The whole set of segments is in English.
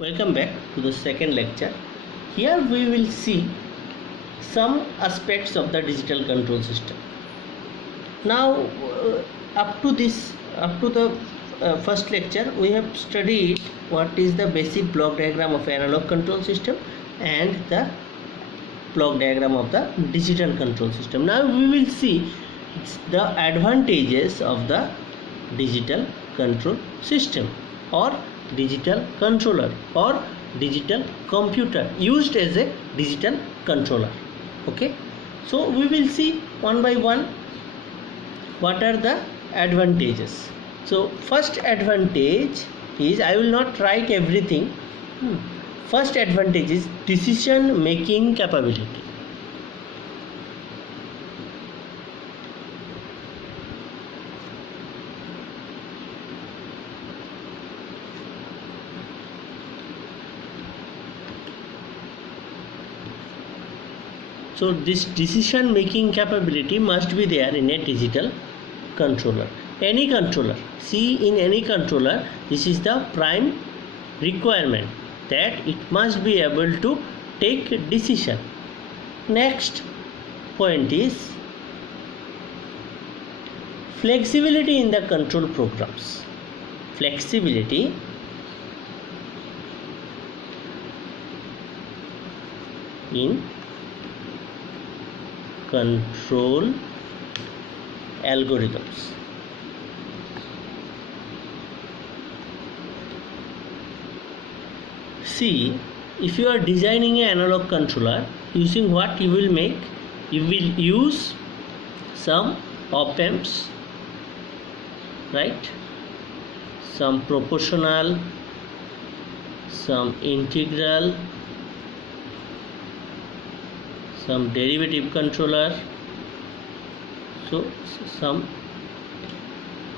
Welcome back to the second lecture. Here we will see some aspects of the digital control system. Now up to the first lecture we have studied what is the basic block diagram of analog control system and the block diagram of the digital control system. Now we will see the advantages of the digital control system or digital controller or digital computer used as a digital controller. Okay, so we will see one by one what are the advantages. So first advantage is, I will not write everything. First advantage is decision making capability. So this decision making capability must be there in a digital controller. Any controller, see, in any controller this is the prime requirement, that it must be able to take decision. Next point is flexibility in the control programs. Flexibility in control algorithms. See, if you are designing an analog controller, using what you will make? You will use some op-amps, right? Some proportional, some integral, some derivative controller, so some,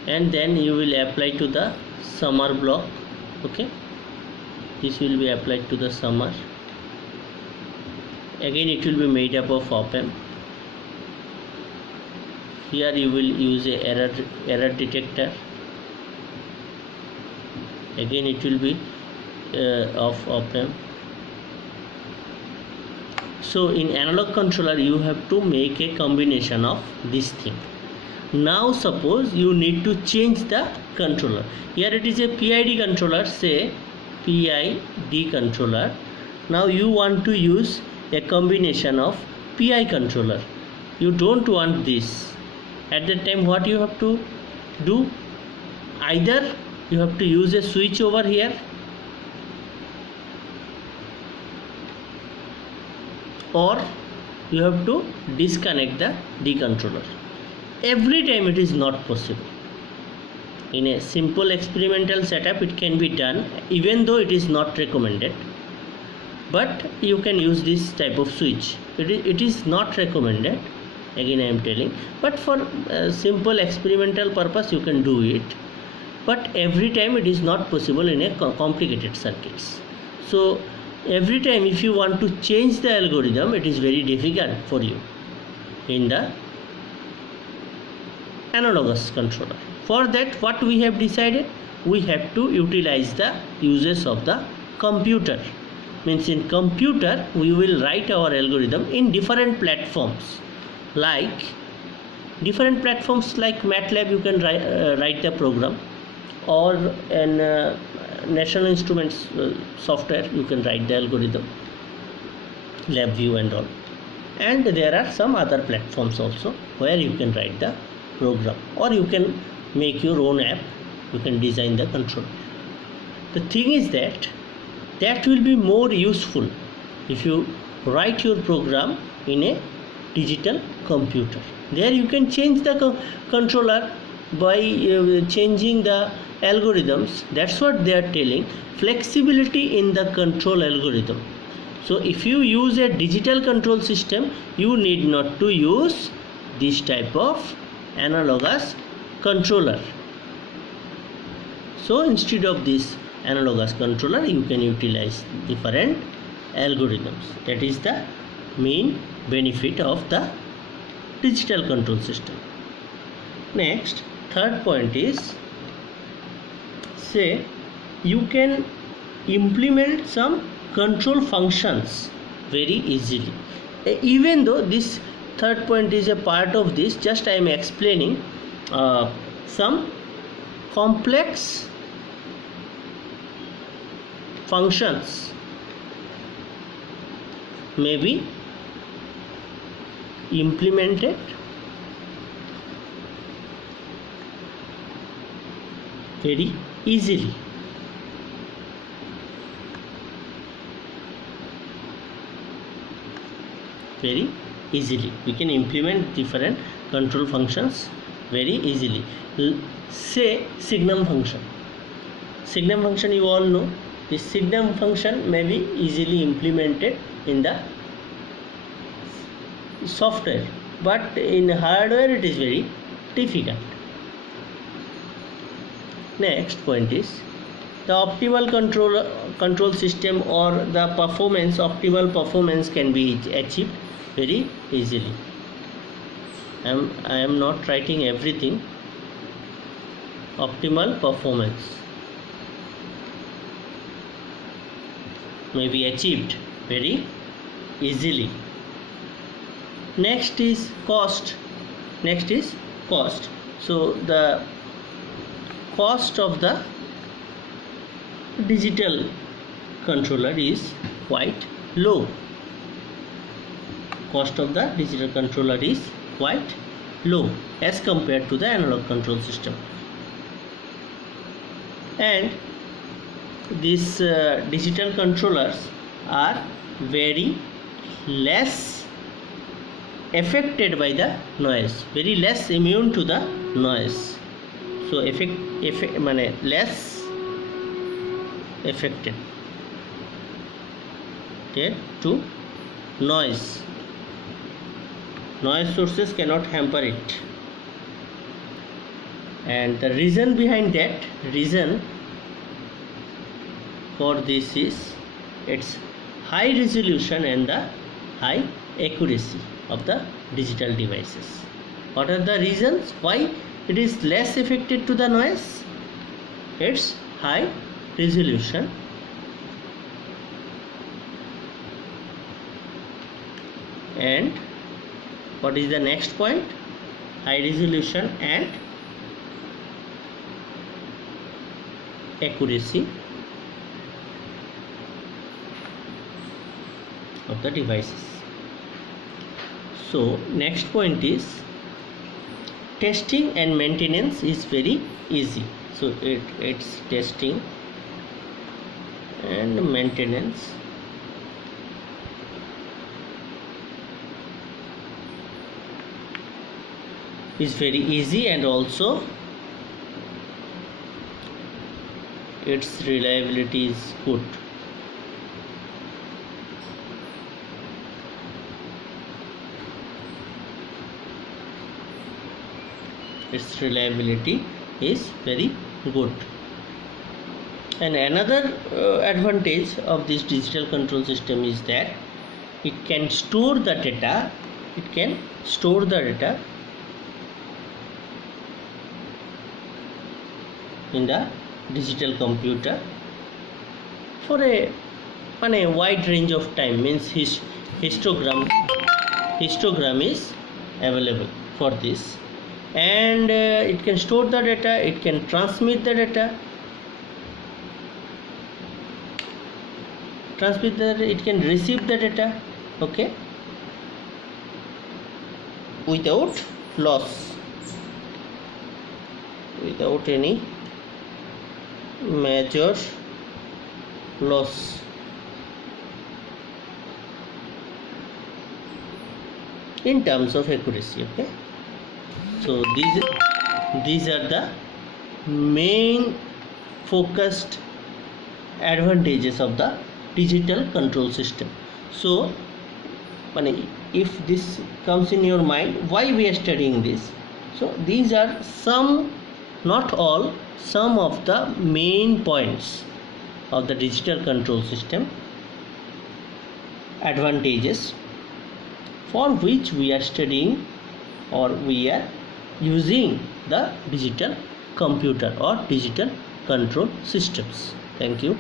and then you will apply to the summer block. Okay, this will be applied to the summer. Again it will be made up of op-amp. Here you will use a error detector. Again it will be of op-amp. So in analog controller you have to make a combination of this thing. Now suppose you need to change the controller. Here it is a PID controller, say PID controller. Now you want to use a combination of PI controller. You don't want this. At that time what you have to do? Either you have to use a switch over here, or you have to disconnect the D controller. Every time it is not possible. In a simple experimental setup it can be done, even though it is not recommended, but you can use this type of switch. It is not recommended, again I am telling, but for simple experimental purpose you can do it, but every time it is not possible in a complicated circuits. So every time if you want to change the algorithm, it is very difficult for you in the analogous controller. For that what we have decided? We have to utilize the uses of the computer. Means in computer we will write our algorithm in different platforms. Like MATLAB you can write the program, or in National Instruments software you can write the algorithm, LabVIEW and all. And there are some other platforms also where you can write the program, or you can make your own app, you can design the controller. The thing is that will be more useful if you write your program in a digital computer. There you can change the controller by changing the algorithms. That's what they are telling, flexibility in the control algorithm. So if you use a digital control system, you need not to use this type of analogous controller. So instead of this analogous controller you can utilize different algorithms. That is the main benefit of the digital control system. Next, third point is, say you can implement some control functions very easily. Even though this third point is a part of this, just I am explaining some complex functions may be implemented very easily. Very easily we can implement different control functions very easily. Say signum function. Signum function, you all know, this signum function may be easily implemented in the software, but in hardware it is very difficult. Next point is the optimal control system or the optimal performance can be achieved very easily. I am not writing everything. Optimal performance may be achieved very easily. Next is cost. So the cost of the digital controller is quite low. Cost of the digital controller is quite low as compared to the analog control system, and these digital controllers are very less affected by the noise, very less immune to the noise. So less affected to noise. Noise sources cannot hamper it, and the reason behind that, reason for this is its high resolution and the high accuracy of the digital devices. What are the reasons why it is less affected to the noise? Its high resolution and what is the next point? High resolution and accuracy of the devices. So next point is testing and maintenance is very easy. So it's testing and maintenance is very easy, and also its reliability is good. Its reliability is very good. And another advantage of this digital control system is that it can store the data. In the digital computer for a wide range of time. Means histogram is available for this, and it can store the data, it can transmit the data, it can receive the data, okay, without loss, without any major loss in terms of accuracy. Okay, so these are the main focused advantages of the digital control system. So if this comes in your mind, why we are studying this? So these are some, not all, some of the main points of the digital control system, advantages for which we are studying or we are using the digital computer or digital control systems. Thank you.